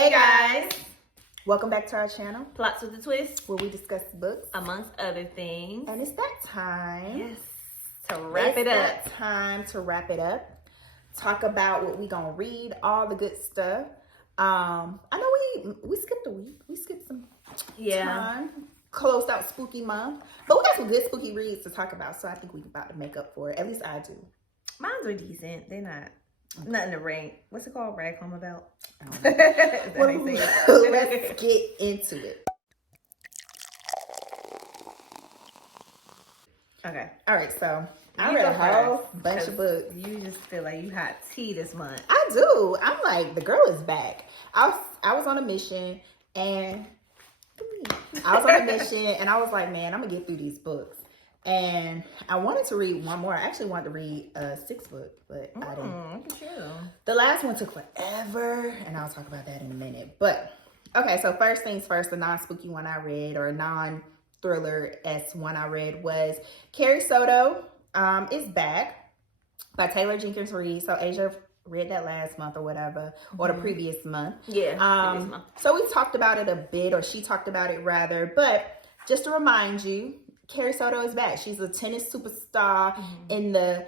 Hey guys! Welcome back to our channel, Plots with a Twist, where we discuss books, amongst other things. And it's that time. Yes. To wrap it up. It's that time to wrap it up. Talk about what we gonna read, all the good stuff. I know we skipped a week. We skipped some time. Closed out spooky month. But we got some good spooky reads to talk about, so I think we're about to make up for it. At least I do. Mine are decent. They're not. Nothing to rank. What's it called? Rag home about? Let's get into it. Okay. All right, so I read a whole bunch of books. You just feel like you hot tea this month. I do. I'm like, the girl is back. I was on a mission and I was like, man, I'm gonna get through these books. And I wanted to read one more. I actually wanted to read a 6th book, but I didn't. Look at you. The last one took forever, and I'll talk about that in a minute. But, okay, so first things first, the non-spooky one I read, or non-thriller-esque one I read was Carrie Soto is Back by Taylor Jenkins Reid. So Asia read that last month or whatever, or the previous month. Yeah, previous month. So we talked about it a bit, or she talked about it rather, but just to remind you, Carrie Soto is back. She's a tennis superstar in the,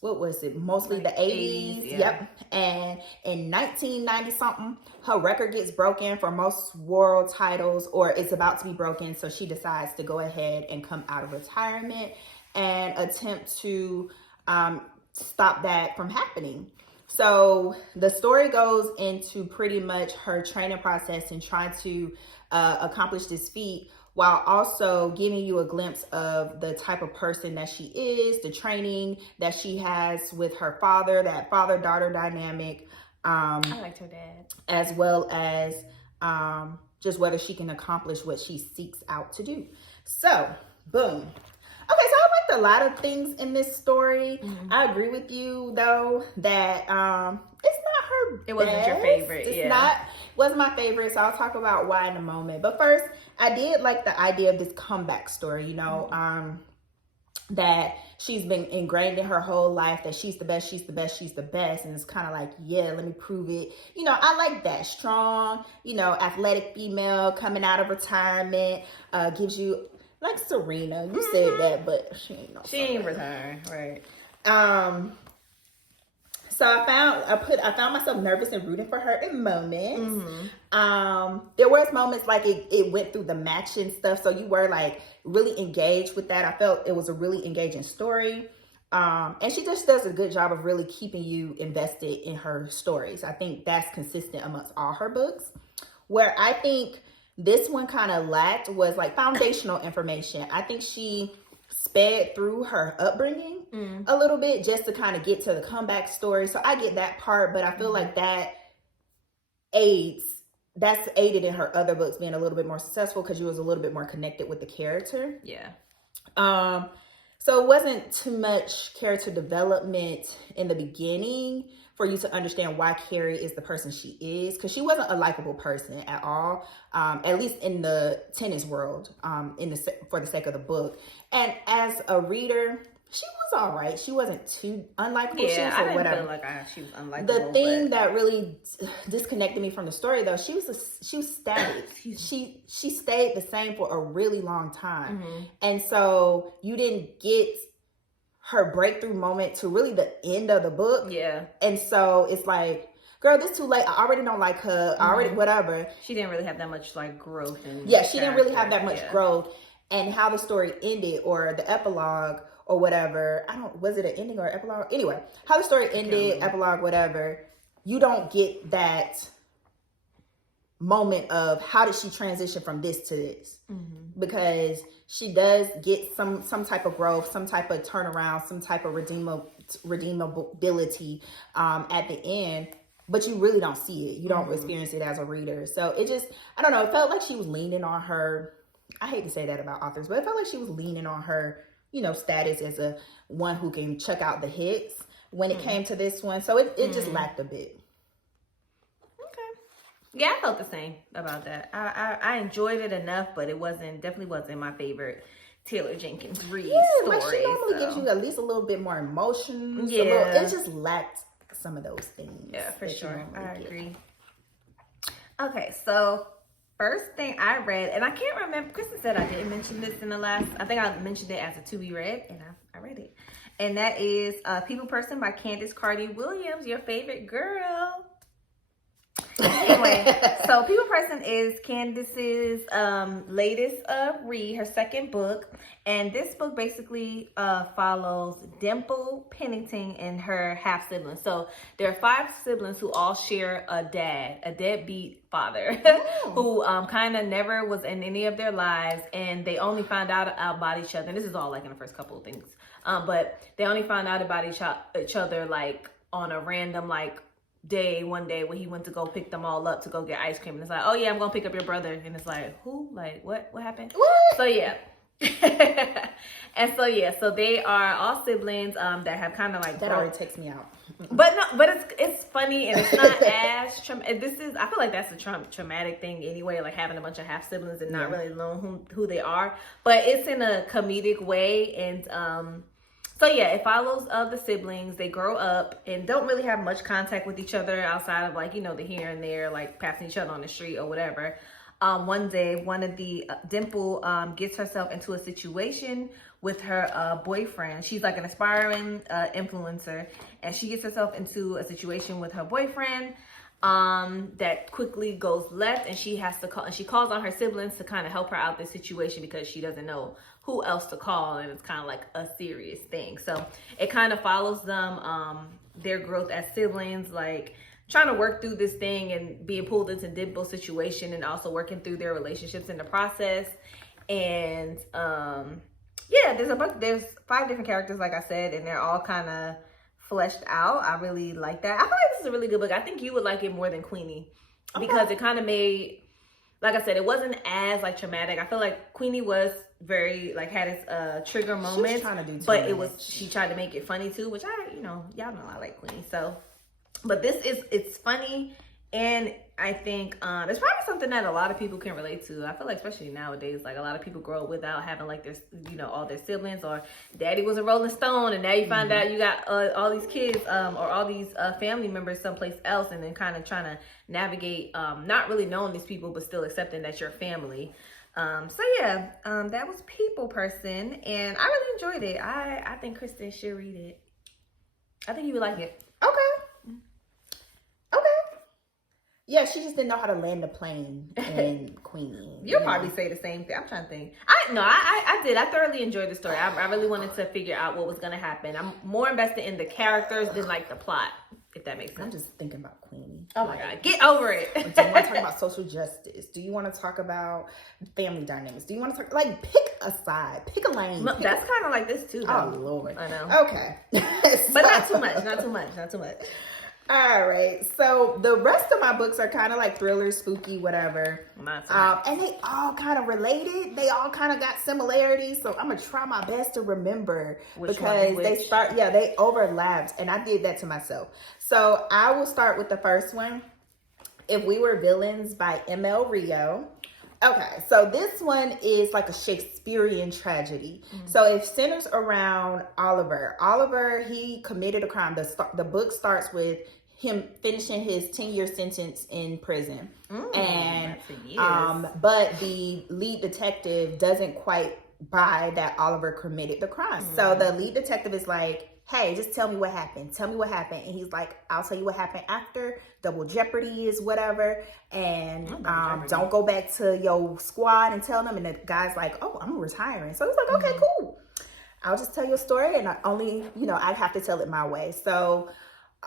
what was it? Mostly like the 80s. Yeah. Yep. And in 1990 something, her record gets broken for most world titles, or it's about to be broken. So she decides to go ahead and come out of retirement and attempt to stop that from happening. So the story goes into pretty much her training process and trying to accomplish this feat, while also giving you a glimpse of the type of person that she is, the training that she has with her father, that father-daughter dynamic. I liked her dad. As well as just whether she can accomplish what she seeks out to do. So, boom. Okay, so I liked a lot of things in this story. I agree with you, though, that it's not her It wasn't your favorite, wasn't my favorite, so I'll talk about why in a moment. But first, I did like the idea of this comeback story, you know, that she's been ingrained in her whole life that she's the best, she's the best, she's the best. And it's kind of like, yeah, let me prove it. You know, I like that. Strong, you know, athletic female coming out of retirement, gives you, like Serena, you said that, but she ain't no. She ain't retired, right? So I found myself nervous and rooting for her in moments. There was moments like it went through the matching stuff, so you were like really engaged with that. I felt it was a really engaging story. And she just does a good job of really keeping you invested in her stories. I think that's consistent amongst all her books. Where I think this one kind of lacked was like foundational information. I think she sped through her upbringing a little bit just to kind of get to the comeback story. So I get that part, but I feel like that's aided in her other books being a little bit more successful because she was a little bit more connected with the character. Yeah. So it wasn't too much character development in the beginning for you to understand why Carrie is the person she is, because she wasn't a likable person at all, at least in the tennis world, for the sake of the book. And as a reader, she was all right. She wasn't too unlikable. Yeah, I didn't feel like she was unlikable. The thing that really disconnected me from the story, though, she was static. she stayed the same for a really long time, and so you didn't get her breakthrough moment to really the end of the book. Yeah, and so it's like, girl, this too late. I already don't like her. I already whatever. She didn't really have that much like growth. She didn't really have that much growth. And how the story ended, or the epilogue, or whatever. Was it an ending or an epilogue? Anyway, how the story ended, epilogue, whatever. You don't get that moment of how did she transition from this to this, because she does get some type of growth, some type of turnaround, some type of redeemability at the end, but you really don't see it. You don't experience it as a reader. So it just, I don't know, it felt like she was leaning on her, I hate to say that about authors, but it felt like she was leaning on her, you know, status as a one who can check out the hits when it came to this one. So it just lacked a bit. Yeah, I felt the same about that. I enjoyed it enough, but it definitely wasn't my favorite Taylor Jenkins Reid story. Like she normally gives you at least a little bit more emotion. Yeah. It just lacked some of those things. Yeah, for sure. I agree. Okay, so first thing I read, and I can't remember, Kristen said I didn't mention this in the last, I think I mentioned it as a to be read, and I read it. And that is People Person by Candice Carty-Williams, your favorite girl. Anyway, so People Person is Candice's latest read, her second book. And this book basically follows Dimple Pennington and her half siblings. So there are 5 siblings who all share a dad, a deadbeat father, who kind of never was in any of their lives. And they only found out about each other. And this is all like in the first couple of things. But they only found out about each other like on a random like one day when he went to go pick them all up to go get ice cream, and it's like, oh yeah, I'm gonna pick up your brother, and it's like, who, like what happened? What? So yeah. And so yeah, so they are all siblings that have kind of like that already takes me out. But it's funny, and it's not as this is, I feel like that's a traumatic thing anyway, like having a bunch of half siblings and not really knowing who they are, but it's in a comedic way. And so yeah, it follows the siblings. They grow up and don't really have much contact with each other outside of like, the here and there, like passing each other on the street or whatever. One day, one of the Dimple gets herself into a situation with her boyfriend. She's like an aspiring influencer, and she gets herself into a situation with her boyfriend that quickly goes left, and she has to call, and she calls on her siblings to kind of help her out this situation because she doesn't know who else to call, and it's kind of like a serious thing. So it kind of follows them, their growth as siblings, like trying to work through this thing and being pulled into Dimple's situation, and also working through their relationships in the process. And yeah, there's 5 different characters, like I said, and they're all kind of fleshed out. I really like that. I feel like this is a really good book. I think you would like it more than Queenie, because it kind of made, like I said, it wasn't as like traumatic. I feel like Queenie was very like had its trigger moments, but she tried to make it funny too, which y'all know I like Queenie. So, but it's funny, and I think it's probably something that a lot of people can relate to. I feel like especially nowadays, like a lot of people grow up without having like their, all their siblings, or daddy was a Rolling Stone, and now you find out you got all these kids or all these family members someplace else, and then kind of trying to navigate not really knowing these people, but still accepting that you're family. So yeah, that was People Person, and I really enjoyed it. I think Kristen should read it. I think you would like it. Okay. Yeah, she just didn't know how to land the plane in Queenie. You'll probably say the same thing. I'm trying to think. I did. I thoroughly enjoyed the story. I really wanted to figure out what was going to happen. I'm more invested in the characters than like the plot, if that makes sense. I'm just thinking about Queenie. Oh my God. Get over it. Do you want to talk about social justice? Do you want to talk about family dynamics? Do you want to talk, like, pick a side, pick a lane? Look, that's kind of like this too, though. Oh, Lord. I know. Okay. But not too much. All right, so the rest of my books are kind of like thrillers, spooky, whatever. And they all kind of related. They all kind of got similarities. So I'm gonna try my best to remember they overlapped, and I did that to myself. So I will start with the first one. If We Were Villains by M.L. Rio. Okay, so this one is like a Shakespearean tragedy. So it centers around Oliver. Oliver, he committed a crime. The book starts with him finishing his 10-year sentence in prison. But the lead detective doesn't quite buy that Oliver committed the crime. So the lead detective is like, hey, just tell me what happened. And he's like, I'll tell you what happened after. Double jeopardy is whatever. And don't go back to your squad and tell them. And the guy's like, oh, I'm retiring. So he's like, okay, cool. I'll just tell you a story, and I have to tell it my way. So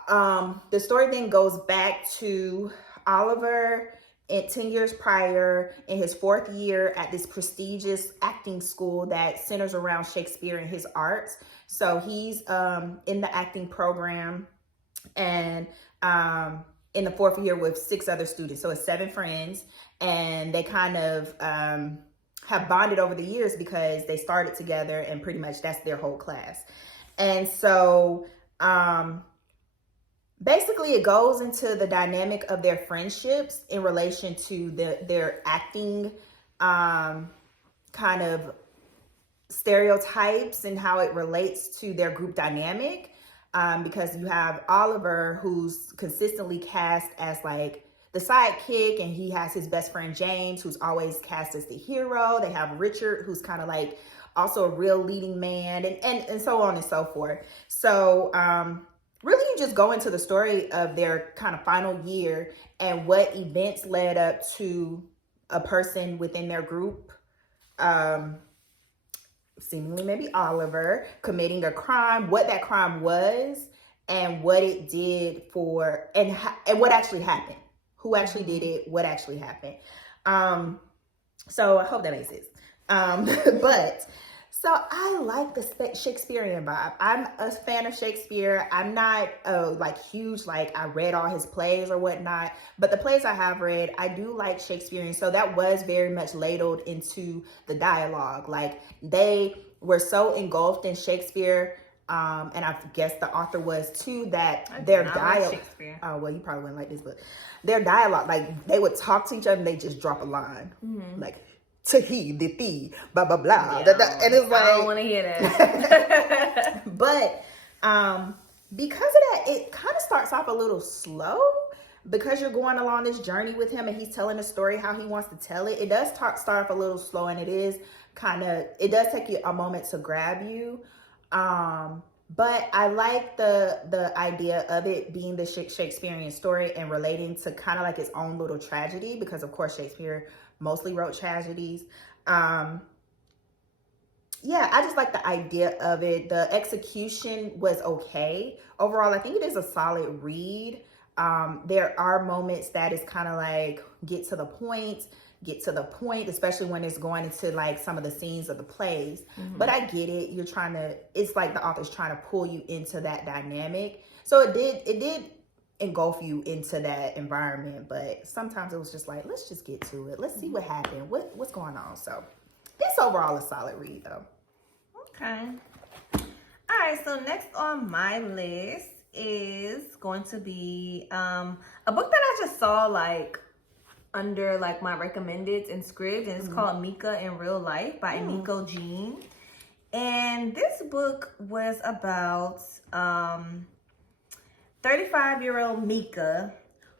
the story then goes back to Oliver 10 years prior, in his 4th year at this prestigious acting school that centers around Shakespeare and his arts. So he's in the acting program, and in the 4th year with 6 other students. So it's 7 friends, and they kind of have bonded over the years because they started together, and pretty much that's their whole class. And so basically it goes into the dynamic of their friendships in relation to their acting kind of stereotypes and how it relates to their group dynamic. Because you have Oliver, who's consistently cast as like the sidekick, and he has his best friend James, who's always cast as the hero. They have Richard, who's kind of like also a real leading man, and so on and so forth. So really you just go into the story of their kind of final year and what events led up to a person within their group, seemingly maybe Oliver, committing a crime, what that crime was, and what it did for, and what actually happened. Who actually did it, what actually happened. So I hope that makes sense. But so I like the Shakespearean vibe. I'm a fan of Shakespeare. I'm not like huge, like I read all his plays or whatnot, but the plays I have read, I do like Shakespearean. So that was very much ladled into the dialogue. Like they were so engulfed in Shakespeare, and I guess the author was too, that their dialogue. Oh, well, you probably wouldn't like this, but their dialogue, like they would talk to each other and they just drop a line, like to he, the thee, blah blah blah, and it's like I don't want to hear that. But because of that, it kind of starts off a little slow because you're going along this journey with him and he's telling the story how he wants to tell it. It does start off a little slow, and it does take you a moment to grab you. But I like the idea of it being the Shakespearean story and relating to kind of like its own little tragedy, because of course Shakespeare mostly wrote tragedies. Yeah, I just like the idea of it. The execution was okay. Overall, I think it is a solid read. There are moments that is kind of like get to the point, especially when it's going into like some of the scenes of the plays. But I get it. It's like the author's trying to pull you into that dynamic. So it did engulf you into that environment, but sometimes it was just like, let's just get to it. Let's see what happened. What's going on? So it's overall a solid read though. Okay. All right. So next on my list is going to be a book that I just saw like under like my recommended in Scribd, and it's called Mika in Real Life by Emiko Jean. And this book was about 35-year-old Mika,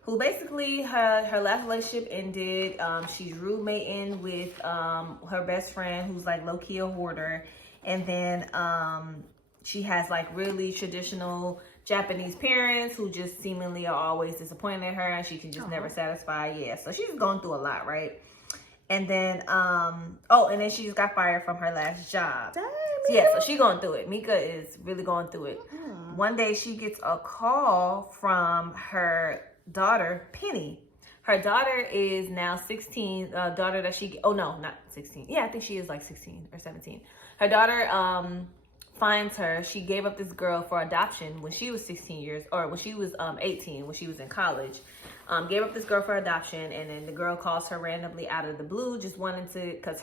who basically her last relationship ended. She's roommating with her best friend, who's like low-key a hoarder. And then she has like really traditional Japanese parents who just seemingly are always disappointed in her, and she can just never satisfy. Yeah, so she's going through a lot, right? And then and then she just got fired from her last job. Damn, so, yeah, so she's going through it. Mika is really going through it. One day she gets a call from her daughter, Penny. Her daughter is now 16. Daughter that she, oh no, not 16. Yeah, I think she is like 16 or 17. Her daughter finds her. She gave up this girl for adoption when she was 18, when she was in college. Gave up this girl for adoption, and then the girl calls her randomly out of the blue, just wanting to, because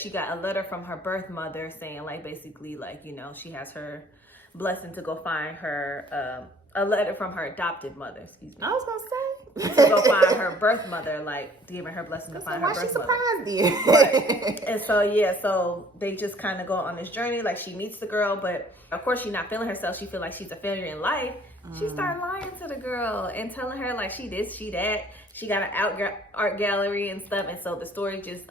she got a letter from her birth mother saying like basically like, you know, she has her blessing to go find her a letter from her adopted mother, excuse me. I was gonna say to go find her birth mother, like giving her blessing to find her birth mother. Right. And so so they just kind of go on this journey. Like she meets the girl, but of course she's not feeling herself. She feels like she's a failure in life. She started lying to the girl and telling her like she this, she that. She got an art gallery and stuff. And so the story just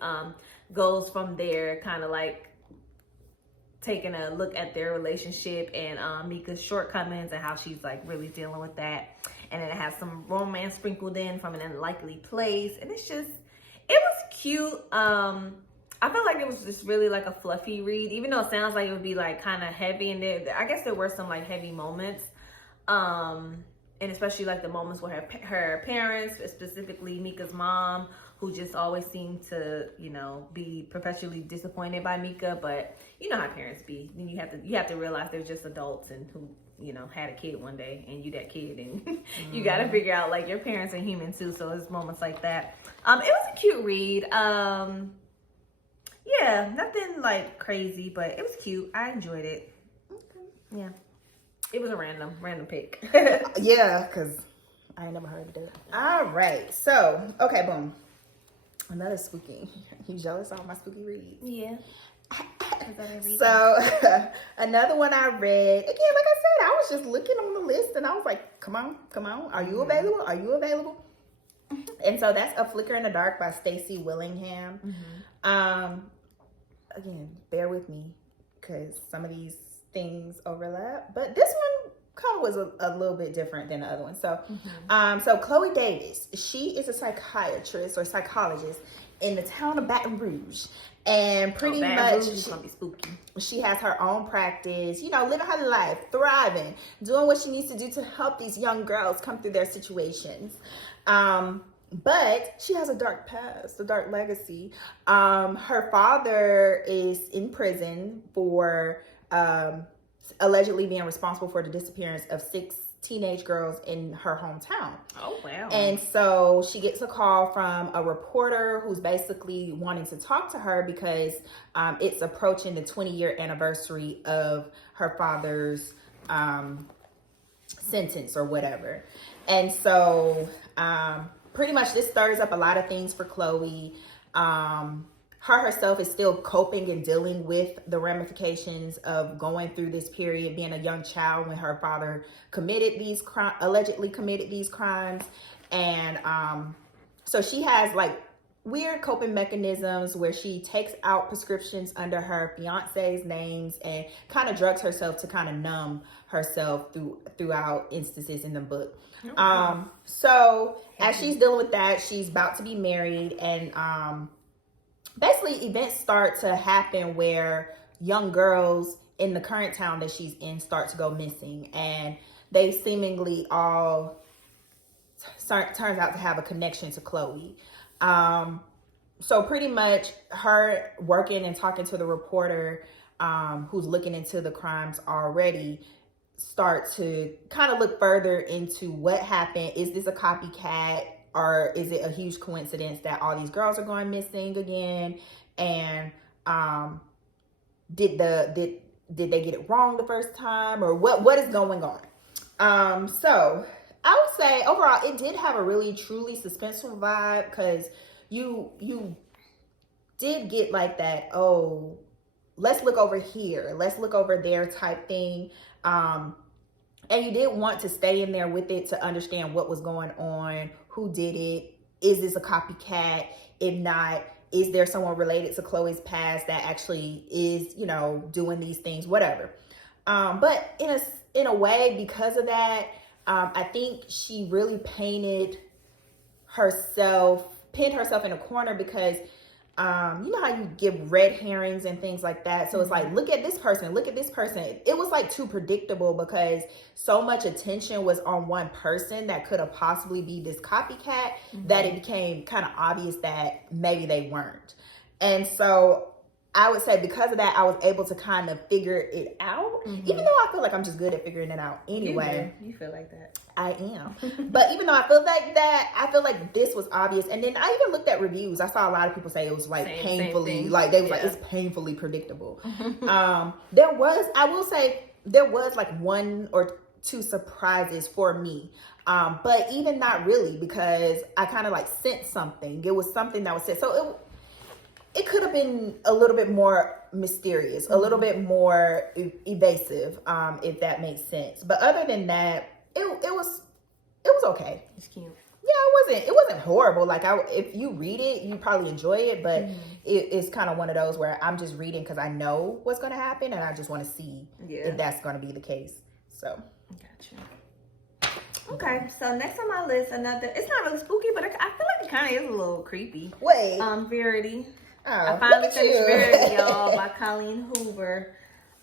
goes from there, kind of like taking a look at their relationship and Mika's shortcomings and how she's like really dealing with that. And then it has some romance sprinkled in from an unlikely place. And it was cute. I felt like it was just really like a fluffy read, even though it sounds like it would be like kind of heavy. And I guess there were some like heavy moments. And especially like the moments with her parents, specifically Mika's mom, who just always seemed to, you know, be perpetually disappointed by Mika. But you know how parents be. Then you have to realize they're just adults and who, you know, had a kid one day and you that kid, and you got to figure out like your parents are human too. So it's moments like that. It was a cute read. Yeah, nothing like crazy, but it was cute. I enjoyed it. Okay. Yeah. It was a random pick. Yeah, because I ain't never heard of it. All right. So, okay, boom. Another spooky. You jealous of my spooky reads? Yeah. I So another one I read, again, like I said, I was just looking on the list and I was like, come on, are you available? Are you available? And so that's A Flicker in the Dark by Stacy Willingham. Again, bear with me because some of these things overlap, but this one kind of was a little bit different than the other one. So so Chloe Davis, she is a psychiatrist or psychologist in the town of Baton Rouge, and pretty much she has her own practice, you know, living her life, thriving, doing what she needs to do to help these young girls come through their situations. But she has a dark past, a dark legacy. Her father is in prison for allegedly being responsible for the disappearance of 6 teenage girls in her hometown. Oh, wow. And so she gets a call from a reporter who's basically wanting to talk to her because it's approaching the 20-year anniversary of her father's sentence or whatever. And so pretty much this stirs up a lot of things for Chloe. Her herself is still coping and dealing with the ramifications of going through this period, being a young child when her father allegedly committed these crimes. And so she has like weird coping mechanisms where she takes out prescriptions under her fiance's names and kind of drugs herself to kind of numb herself throughout instances in the book. So as she's dealing with that, she's about to be married, and basically events start to happen where young girls in the current town that she's in start to go missing, and they seemingly all turns out to have a connection to Chloe. So pretty much her working and talking to the reporter who's looking into the crimes already start to kind of look further into what happened. Is this a copycat? Or is it a huge coincidence that all these girls are going missing again? And did they get it wrong the first time? Or what is going on? So I would say overall it did have a really truly suspenseful vibe, because you did get like that, oh, let's look over here, let's look over there type thing. And you did want to stay in there with it to understand what was going on, who did it, is this a copycat? If not, is there someone related to Chloe's past that actually is, you know, doing these things, whatever. But in a way, because of that, I think she really pinned herself in a corner, because you know how you give red herrings and things like that. So it's like, look at this person. It was like too predictable, because so much attention was on one person that could have possibly be this copycat, that it became kind of obvious that maybe they weren't. And so I would say because of that, I was able to kind of figure it out, even though I feel like I'm just good at figuring it out anyway. You feel like that. I am. But even though I feel like that, I feel like this was obvious. And then I even looked at reviews. I saw a lot of people say it was like painfully, like they was like, it's painfully predictable. I will say there was like 1 or 2 surprises for me. But even not really, because I kind of like sensed something. It was something that was said. So it could have been a little bit more mysterious, a little bit more evasive, if that makes sense. But other than that, it was okay. It's cute. Yeah, it wasn't horrible. Like if you read it, you probably enjoy it, but it's kind of one of those where I'm just reading because I know what's going to happen, and I just want to see if that's going to be the case. So, gotcha. Okay, so next on my list, it's not really spooky, but I feel like it kind of is a little creepy. Wait. Verity. Oh, I finally finished Verity, y'all, by Colleen Hoover.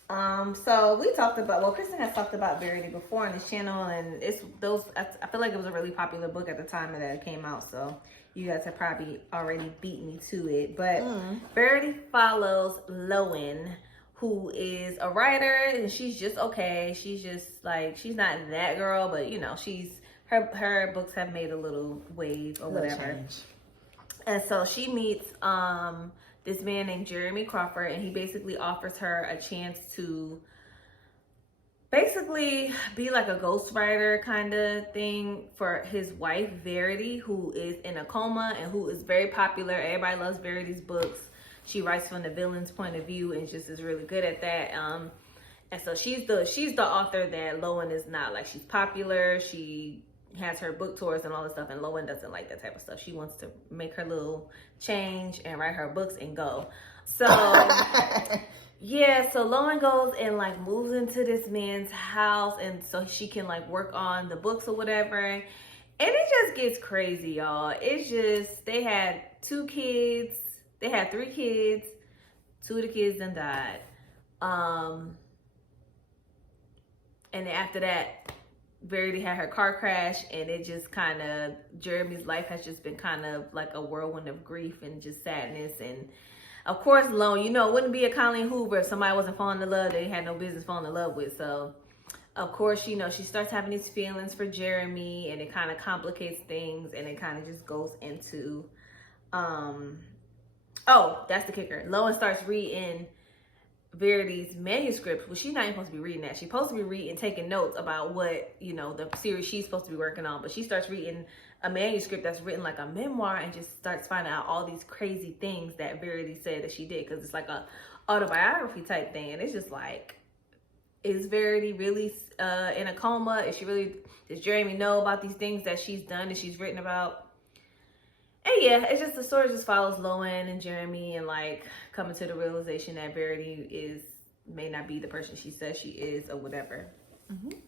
So we talked about, Kristen has talked about Verity before on this channel, and I feel like it was a really popular book at the time that it came out, so you guys have probably already beat me to it. But Verity follows Lowen, who is a writer, and she's just okay. She's just like, she's not that girl, but you know, her books have made a little wave or whatever. Change. And so she meets this man named Jeremy Crawford, and he basically offers her a chance to basically be like a ghostwriter kind of thing for his wife, Verity, who is in a coma and who is very popular. Everybody loves Verity's books. she writes from the villain's point of view and just is really good at that. And so she's the author that Lowen is not. Like, she's popular, she has her book tours and all this stuff, and Lowen doesn't like that type of stuff. She wants to make her little change and write her books and go. So yeah, so Lowen goes and like moves into this man's house, and so she can like work on the books or whatever. And it just gets crazy, y'all. It's just, they had 2 kids. They had 3 kids. 2 of the kids done died. And then after that, Verity had her car crash, and it just kind of, Jeremy's life has just been kind of like a whirlwind of grief and just sadness. And of course, Lone, you know, it wouldn't be a Colleen Hoover if somebody wasn't falling in love they had no business falling in love with. So, of course, you know, she starts having these feelings for Jeremy, and it kind of complicates things, and it kind of just goes into, oh, that's the kicker. Lowen starts reading Verity's manuscript. Well, she's not even supposed to be reading that. She's supposed to be reading, taking notes about what, you know, the series she's supposed to be working on. But she starts reading a manuscript that's written like a memoir, and just starts finding out all these crazy things that Verity said that she did, because it's like a autobiography type thing. And it's just like, is Verity really in a coma? Is she really, does Jeremy know about these things that she's done and she's written about? And yeah, it's just, the story just follows Lowen and Jeremy, and like coming to the realization that Verity may not be the person she says she is or whatever. Mm-hmm.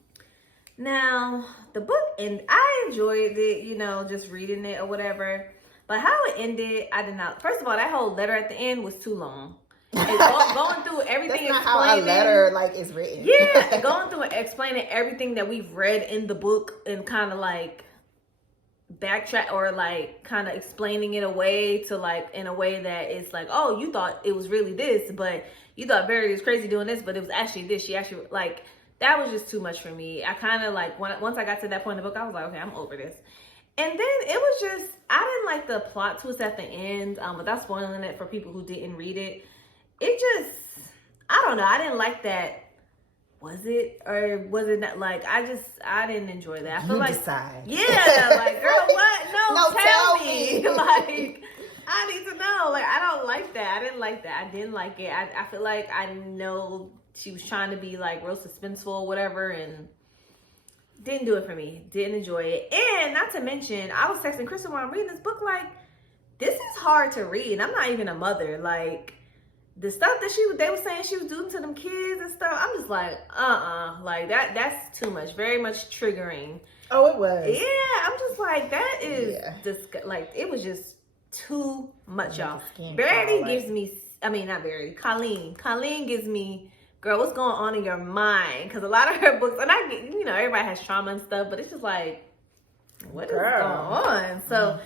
Now, the book, and I enjoyed it, you know, just reading it or whatever. But how it ended, I did not. First of all, that whole letter at the end was too long. And going through everything. That's not how a letter like is written. Yeah, going through and explaining everything that we've read in the book, and kind of like backtrack, or like kind of explaining it away to like in a way that it's like, oh, you thought it was really this, but you thought Verity was crazy doing this, but it was actually this. She actually, like, that was just too much for me. I kind of like, once I got to that point in the book, I was like, okay, I'm over this. And then it was just, I didn't like the plot twist at the end, without spoiling it for people who didn't read it. It just, I don't know, I didn't like that. Was it, or was it not? Like, I didn't enjoy that. I feel like, decide. Yeah, like, girl, what? No, tell me. Like, I need to know. Like, I don't like that. I didn't like that. I didn't like it. I feel like I know she was trying to be like real suspenseful or whatever, and didn't do it for me. Didn't enjoy it. And not to mention, I was texting Kristen while I'm reading this book, like, this is hard to read. I'm not even a mother. Like, the stuff that they were saying she was doing to them kids and stuff, I'm just like, like that's too much, very much triggering. Oh, it was. Yeah, I'm just like, that is like, it was just too much, y'all. Verity gives me, I mean, not Verity, Colleen gives me, girl, what's going on in your mind? Because a lot of her books, and I get, you know, everybody has trauma and stuff, but it's just like, what is going on? So,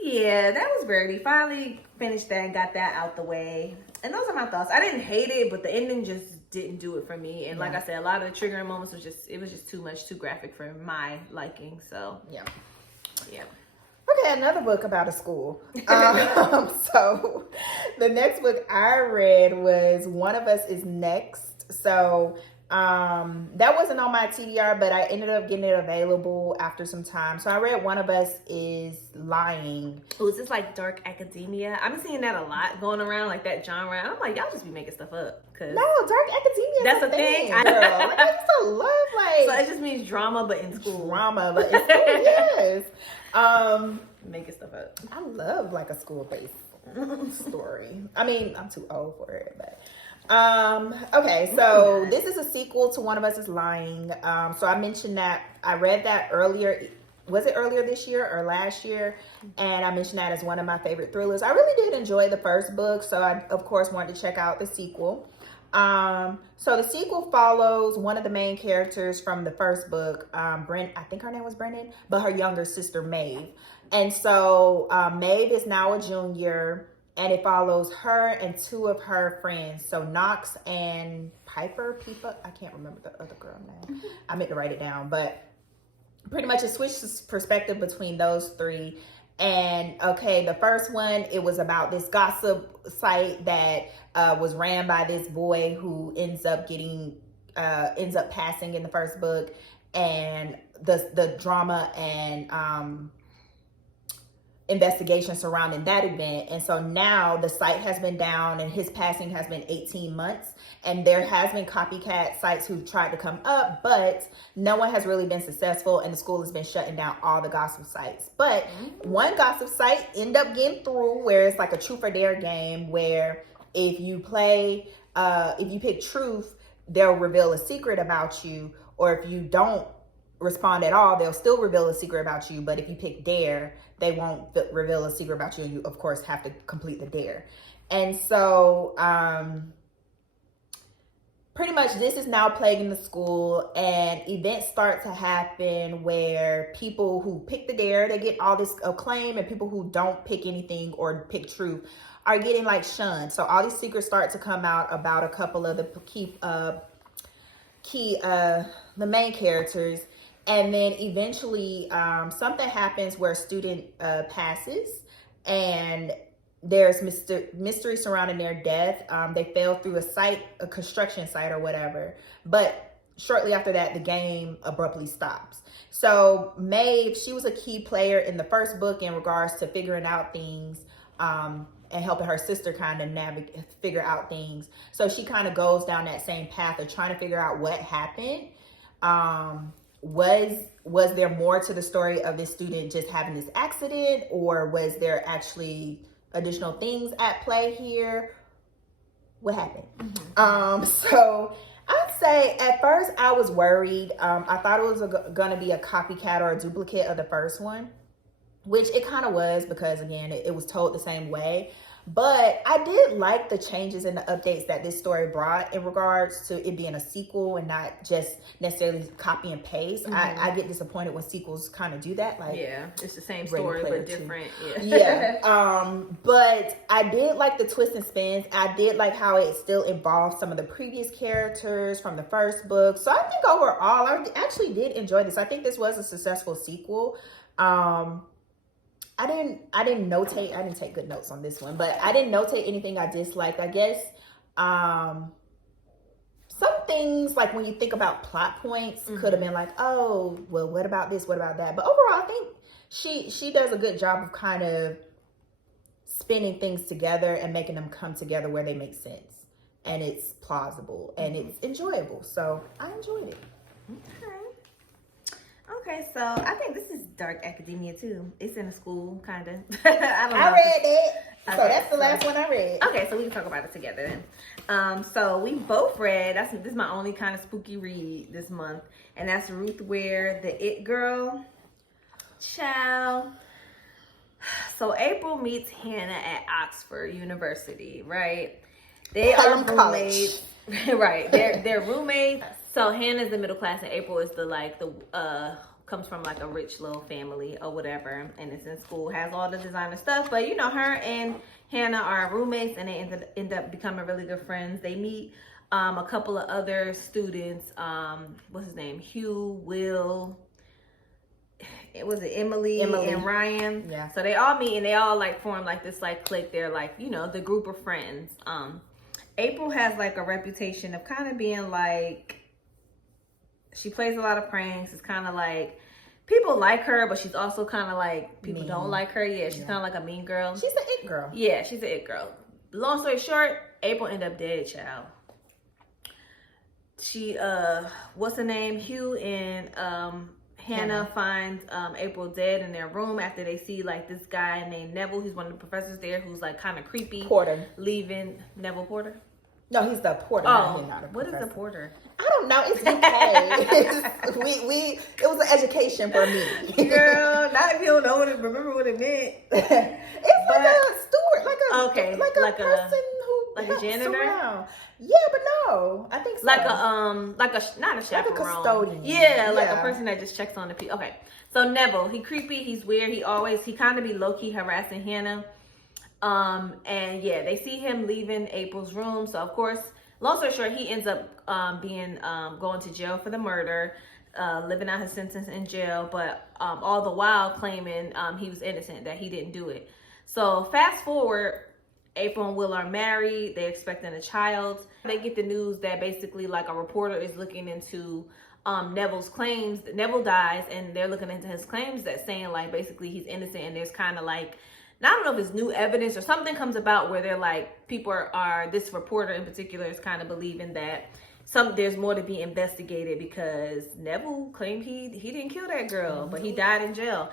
yeah, that was Verity. Finally finished that and got that out the way. And those are my thoughts. I didn't hate it, but the ending just didn't do it for me. And like I said, a lot of the triggering moments was just too much, too graphic for my liking. So, yeah. Okay, another book about a school. So, the next book I read was One of Us is Next. So, that wasn't on my TBR, but I ended up getting it available after some time. So I read One of Us is Lying. Oh, is this like dark academia? I'm seeing that a lot going around, like that genre. I'm like, y'all just be making stuff up. Cause no, dark academia. That's a thing, girl. Like, I used to love So it just means drama, but in school. Drama, but in school, yes. Making stuff up. I love like a school-based story. I mean, I'm too old for it, but. Okay, so this is a sequel to One of Us is Lying. So I mentioned that I read that earlier. Was it earlier this year or last year? And I mentioned that as one of my favorite thrillers. I really did enjoy the first book, so I of course wanted to check out the sequel. So the sequel follows one of the main characters from the first book, Brent. I think her name was Brennan, but her younger sister Maeve. And so Maeve is now a junior. And it follows her and 2 of her friends. So Knox and Piper. I can't remember the other girl name. I meant to write it down. But pretty much it switches perspective between those 3. And okay, the first one, it was about this gossip site that was ran by this boy who ends up passing in the first book. And the drama and investigation surrounding that event. And so now the site has been down and his passing has been 18 months. And there has been copycat sites who've tried to come up, but no one has really been successful, and the school has been shutting down all the gossip sites. But one gossip site ended up getting through, where it's like a truth or dare game where if you pick truth, they'll reveal a secret about you, or if you don't respond at all, they'll still reveal a secret about you. But if you pick dare, they won't reveal a secret about you, and you of course have to complete the dare. And so pretty much this is now plaguing the school, and events start to happen where people who pick the dare, they get all this acclaim, and people who don't pick anything or pick truth are getting like shunned. So all these secrets start to come out about a couple of the the main characters. And then eventually something happens where a student passes, and there's mystery surrounding their death. They fell through a construction site or whatever. But shortly after that, the game abruptly stops. So Maeve, she was a key player in the first book in regards to figuring out things and helping her sister kind of figure out things. So she kind of goes down that same path of trying to figure out what happened. Was there more to the story of this student just having this accident, or was there actually additional things at play here? What happened? So I'd say at first I was worried. I thought it was gonna be a copycat or a duplicate of the first one, which it kind of was, because again, it was told the same way. But I did like the changes and the updates that this story brought in regards to it being a sequel and not just necessarily copy and paste. I get disappointed when sequels kind of do that. Like, yeah, it's the same story but different. But I did like the twists and spins. I did like how it still involved some of the previous characters from the first book. So I think overall, I actually did enjoy this. I think this was a successful sequel. I didn't notate. I didn't take good notes on this one, but I didn't notate anything I disliked. I guess some things, like when you think about plot points, could have been like, oh, well, what about this? What about that? But overall, I think she does a good job of kind of spinning things together and making them come together where they make sense, and it's plausible and it's enjoyable. So I enjoyed it. Okay, so I think this is dark academia too. It's in a school, kind of. I read it. Okay, so that's the last one I read. Okay, so we can talk about it together then. So we both read, this is my only kind of spooky read this month, and that's Ruth Ware, The It Girl. Child. So April meets Hannah at Oxford University, right? They are roommates. Right, they're roommates. So Hannah's the middle class, and April is comes from like a rich little family or whatever, and it's in school, has all the designer stuff. But you know, her and Hannah are roommates, and they end up becoming really good friends. They meet a couple of other students. What's his name? Hugh, Will. It was Emily and Ryan. Yeah. So they all meet, and they all like form like this like clique. They're like, you know, the group of friends. April has like a reputation of kind of being like, she plays a lot of pranks. It's kind of like people like her, but she's also kind of like people don't like her. Yeah, she's kind of like a mean girl. She's an it girl. Yeah, she's an it girl. Long story short, April ended up dead, child. She what's her name? Hugh and Hannah finds April dead in their room after they see like this guy named Neville. He's one of the professors there who's like kind of creepy. Porter. Leaving Neville Porter. No, he's the porter. Oh, what is a porter? I don't know. It's UK. It was an education for me. Girl, not if you don't know remember what it meant. It's like a steward, like a person who like a janitor. Around. Yeah, but no, I think so. Like not a chaperone. Like a custodian. Yeah, like a person that just checks on the people. Okay, so Neville, he creepy, he's weird. He kind of be low key harassing Hannah. And yeah, they see him leaving April's room. So of course, long story short, he ends up going to jail for the murder, living out his sentence in jail, but all the while claiming he was innocent, that he didn't do it. So fast forward, April and Will are married. They're expecting a child. They get the news that basically like a reporter is looking into Neville's claims. Neville dies, and they're looking into his claims that saying like basically he's innocent, and there's kind of like, I don't know if it's new evidence or something comes about where they're like, people are this reporter in particular is kind of believing that there's more to be investigated because Neville claimed he didn't kill that girl, but he died in jail.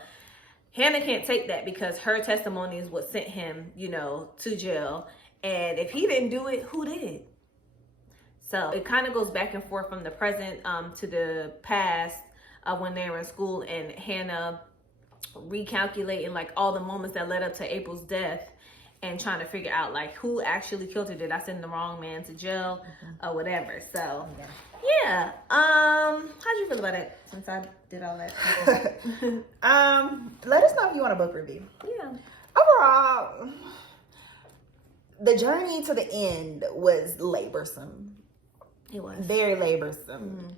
Hannah can't take that because her testimony is what sent him, to jail. And if he didn't do it, who did? So it kind of goes back and forth from the present to the past when they were in school, and Hannah recalculating like all the moments that led up to April's death and trying to figure out like who actually killed her. Did I send the wrong man to jail or whatever? So yeah. How'd you feel about it since I did all that? Let us know if you want a book review. Yeah. Overall, the journey to the end was laborsome. It was very laborsome.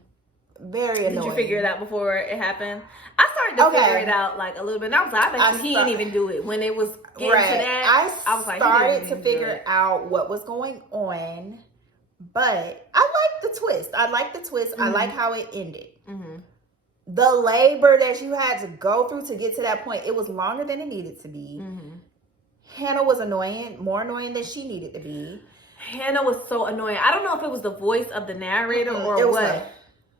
Very annoying. Did you figure it out before it happened? I started to figure it out like a little bit. And I was like, I bet he didn't even do it. When it was getting to that, I was like, started to figure out what was going on. But I like the twist. I like how it ended. Mm-hmm. The labor that you had to go through to get to that point, it was longer than it needed to be. Mm-hmm. Hannah was more annoying than she needed to be. Hannah was so annoying. I don't know if it was the voice of the narrator or what.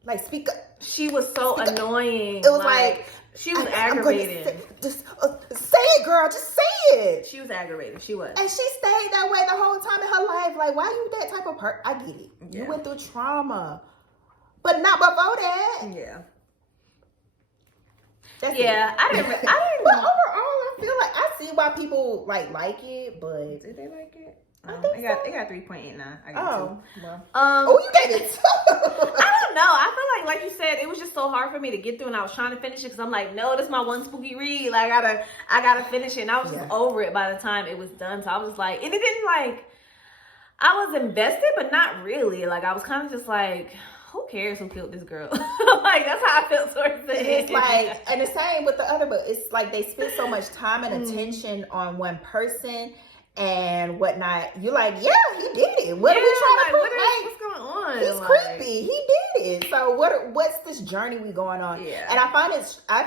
Like, speak up. She was so annoying. It was like she was aggravated. Just say it, girl. Just say it. She was aggravated. She was. And she stayed that way the whole time in her life. Like, why you that type of person? I get it. You went through trauma. But not before that. Yeah. That's I didn't. But overall, I feel like I see why people like it, but did they like it? I think it got 3.89. I got 2. Well. You gave it 2. I don't know. I feel like you said, it was just so hard for me to get through, and I was trying to finish it because I'm like, no, this is my one spooky read. Like, I gotta finish it, and I was just over it by the time it was done. So I was just like, and it didn't like, I was invested, but not really. Like, I was kind of just like, who cares who killed this girl? Like, that's how I felt towards it. It's like, and the same with the other book. It's like they spend so much time and attention on one person and whatnot. You're like, yeah, he did it. What are we trying to prove? What's going on? He's creepy. He did it. So what's this journey we going on? Yeah. And I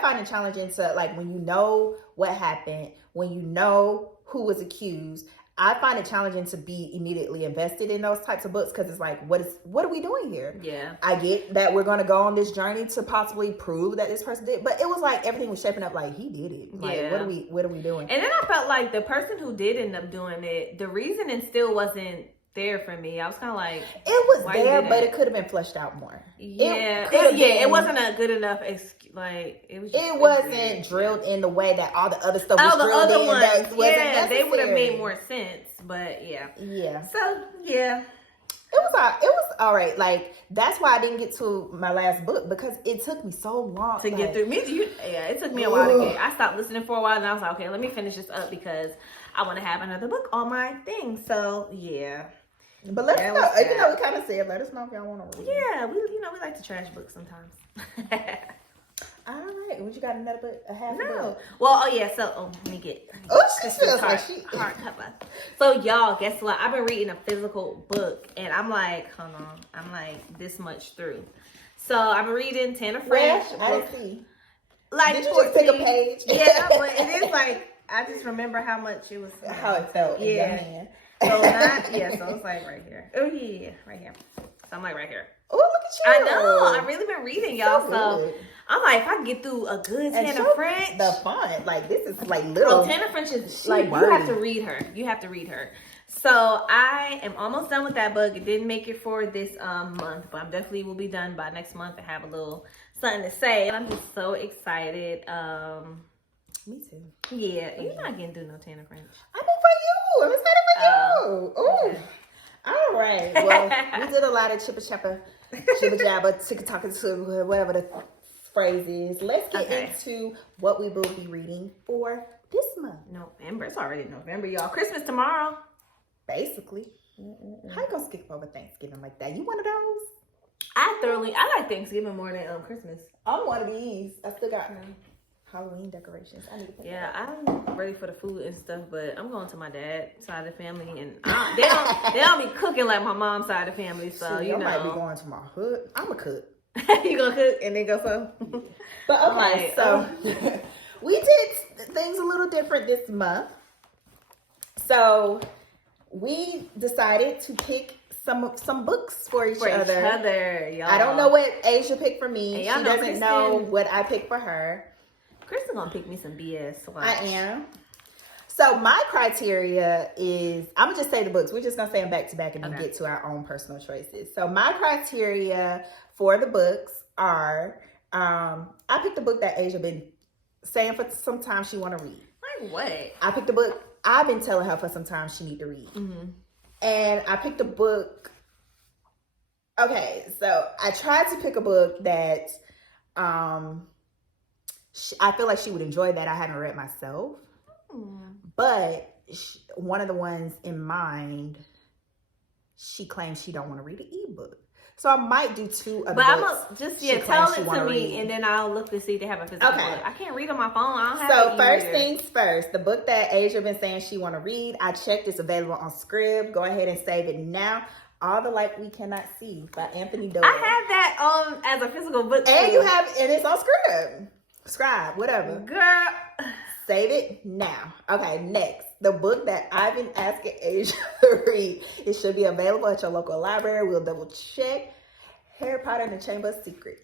find it challenging to, like, when you know what happened, when you know who was accused, I find it challenging to be immediately invested in those types of books because it's like, what are we doing here? Yeah. I get that we're going to go on this journey to possibly prove that this person did, but it was like everything was shaping up like he did it. Like, what are we doing? And then I felt like the person who did end up doing it, the reasoning still wasn't there for me. I was kind of like, it was there, but it could have been fleshed out more. It wasn't a good enough like it wasn't drilled in the way that all the other stuff was drilled in. Ones, they would have made more sense. But yeah. So yeah, it was all right. Like, that's why I didn't get to my last book because it took me so long to get through. It took me a while to get. I stopped listening for a while, and I was like, okay, let me finish this up because I want to have another book on my thing. So yeah. But let us know. You know, we kind of said, let us know if y'all want to read. Yeah, we like to trash books sometimes. All right. Would you got another book? A half book? Well, so let me get. She feels like hardcover. So y'all, guess what? I've been reading a physical book, and I'm like, hold on, I'm like this much through. So I've been reading Tana French. I see. Like, did you just pick a page? Yeah, but it is like I just remember how much it was. How it felt. In your hand. So it's like right here. Oh yeah, right here. So I'm like right here. Oh, look at you. I know. I've really been reading, y'all. So I'm like, if I can get through a good Tana French. The font. Like, this is like little. Oh, Tana French is like, you have to read her. You have to read her. So I am almost done with that book. It didn't make it for this month, but I definitely will be done by next month and have a little something to say. I'm just so excited. Me too. Yeah, you're not getting through no Tana French. I mean, for you. I'm excited for you. Oh. Okay. All right. Well, we did a lot of jibber jabber, ticker-talking to whatever the phrase is. Let's get into what we will be reading for this month. November. It's already November, y'all. Christmas tomorrow. Basically. How you gonna skip over Thanksgiving like that? You one of those? I like Thanksgiving more than Christmas. I'm one of these. I still got Halloween decorations. I need to put I'm ready for the food and stuff, but I'm going to my dad's side of the family, and they don't be cooking like my mom's side of the family. So I might be going to my hood. I'm a cook. You gonna cook and then go some? But okay, so we did things a little different this month. So we decided to pick some books for each other. Y'all. I don't know what Asia picked for me. She doesn't know what I picked for her. Kristen gonna pick me some BS. Watch. I am. So my criteria is, I'm gonna just say the books. We're just gonna say them back to back and then get to our own personal choices. So my criteria for the books are, I picked a book that Asia been saying for some time she want to read. Like what? I picked a book I've been telling her for some time she need to read. And I picked a book. Okay, so I tried to pick a book that I feel like she would enjoy that I haven't read myself. But one of the ones in mind, she claims she don't want to read an ebook. So I might do two of the books. But I'm just, tell it to me, and then I'll look to see if they have a physical book. I can't read on my phone. I don't have So first things first, the book that Asia been saying she want to read, I checked, it's available on Scrib. Go ahead and save it now. All the Light We Cannot See by Anthony Doerr. I have that as a physical book. And it's on Scribe, whatever. Girl. Save it now. Okay, next. The book that I've been asking Asia to read. It should be available at your local library. We'll double check. Harry Potter and the Chamber of Secrets.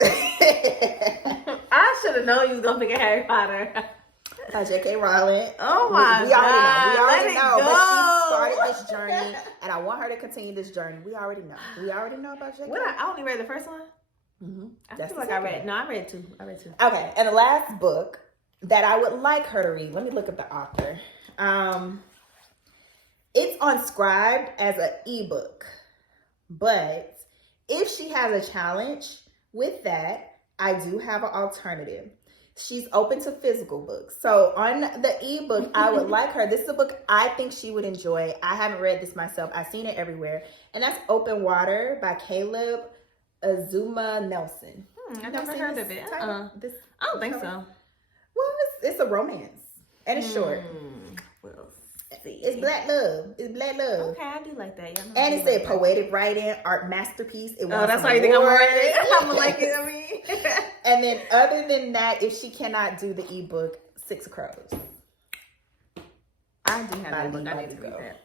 I should have known you was going to pick a Harry Potter. By J.K. Rowling. Oh my God. We already know. But she started this journey, and I want her to continue this journey. We already know about J.K. I only read the first one? I feel like I read two. Okay, and the last book that I would like her to read. Let me look up the author. It's on Scribd as an ebook, but if she has a challenge with that, I do have an alternative. She's open to physical books. So on the ebook, I would like her. This is a book I think she would enjoy. I haven't read this myself. I've seen it everywhere, and that's Open Water by Caleb Azumah Nelson. I've never heard of it. I don't think so. Well, it's a romance. And it's short. We'll see. It's black love. Okay, I do like that. And it said poetic writing, art masterpiece. That's why you think I'm gonna read it? I'm gonna like it, I mean. And then other than that, if she cannot do the ebook, Six of Crows. I do have that book. I need to read that.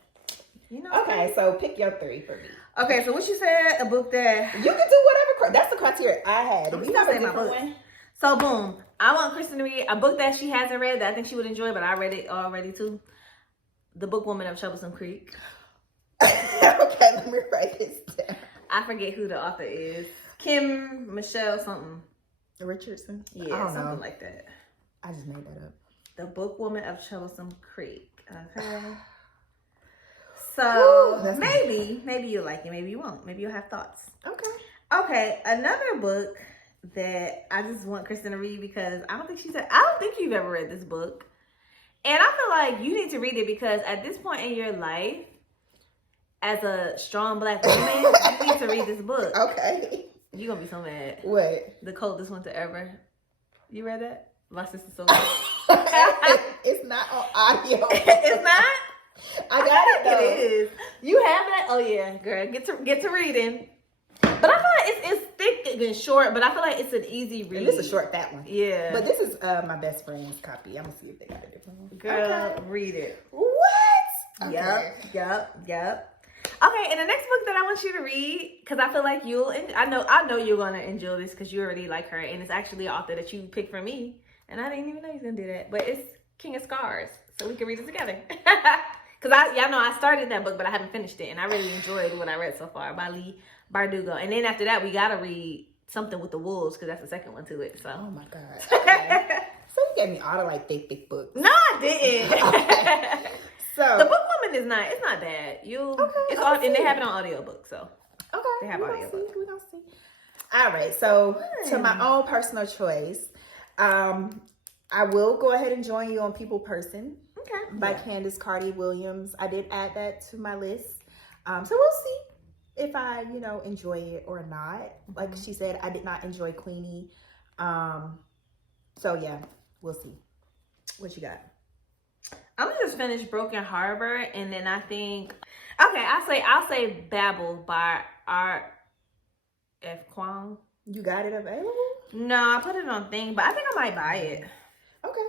Okay, so pick your three for me. Okay, so what you said, a book that... You can do whatever. That's the criteria I had. If you have a different one. So, boom. I want Kristen to read a book that she hasn't read that I think she would enjoy, but I read it already, too. The Book Woman of Troublesome Creek. Okay, let me write this down. I forget who the author is. Michele something. Richardson? Yeah, something like that. I just made that up. The Book Woman of Troublesome Creek. Okay. So, maybe you'll like it. Maybe you won't. Maybe you'll have thoughts. Okay, another book that I just want Kristen to read because I don't think you've ever read this book. And I feel like you need to read it because at this point in your life, as a strong black woman, you need to read this book. Okay. You're going to be so mad. What? The Coldest Winter Ever. You read that? My sister so It's not on audio. It's not? I got it though. It is. You have that? Oh yeah, girl. Get to reading. But I feel like it's thick and short, but I feel like it's an easy read. And this is a short, fat one. Yeah. But this is my best friend's copy. I'm gonna see if they got a different one. Girl, read it. What? Okay. Yep. Okay, and the next book that I want you to read, because I feel like I know you're gonna enjoy this because you already like her, and it's actually an author that you picked for me, and I didn't even know you was gonna do that. But it's King of Scars, so we can read it together. Because I started that book, but I haven't finished it, and I really enjoyed what I read so far by Leigh Bardugo. And then after that, we gotta read Something with the Wolves because that's the second one to it. So. Oh my god. Okay. So you gave me all the like thick books. No, I didn't. Okay. So The Book Woman is not. It's not bad. It's all, and they have it on audiobook. So they have audiobook. We gonna see. All right. So to my own personal choice, I will go ahead and join you on People Person. Okay. By Candice Carty-Williams. I did add that to my list. So we'll see if I, enjoy it or not. Like she said, I did not enjoy Queenie. So yeah, we'll see. What you got? I'm gonna just finish Broken Harbor, and then I think, okay, I'll say Babel by R.F. Kuang. You got it available? No, I put it on thing, but I think I might buy it. Okay.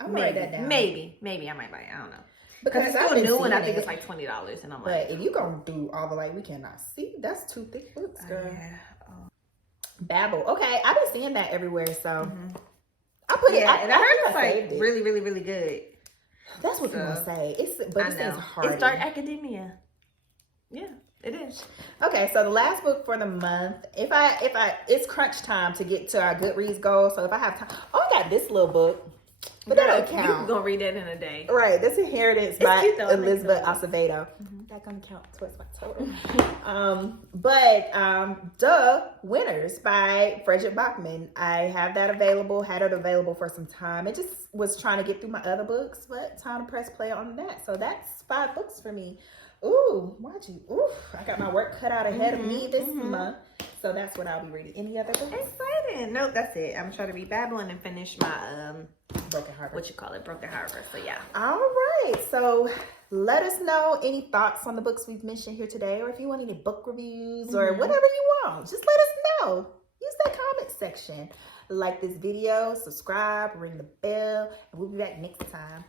I'm gonna write that down. Maybe I might buy it. I don't know. Because it's still new and I think it's like $20. And I'm like, but if you gonna do all the like we cannot see, that's 2 thick books, girl. Yeah. Babel. Okay, I've been seeing that everywhere, so I put it. And I heard it's like it. really, really, really good. That's what people say. But this is hard. It's dark academia. Yeah, it is. Okay, so the last book for the month. If I, it's crunch time to get to our Goodreads goal. So if I have time, I got this little book. But that don't count. You're gonna read that in a day. Right. This Inheritance by Elizabeth Acevedo. That's gonna count towards my total. But Winners by Frederick Bachman. I have that available, had it available for some time. It just was trying to get through my other books, but time to press play on that. So that's 5 books for me. Ooh, I got my work cut out ahead of me this month. So that's what I'll be reading. Any other books? Exciting. No, that's it. I'm trying to read Babylon and finish my Broken Harbor. Broken Harbor. So yeah. All right. So let us know any thoughts on the books we've mentioned here today, or if you want any book reviews or whatever you want, just let us know. Use that comment section. Like this video, subscribe, ring the bell, and we'll be back next time.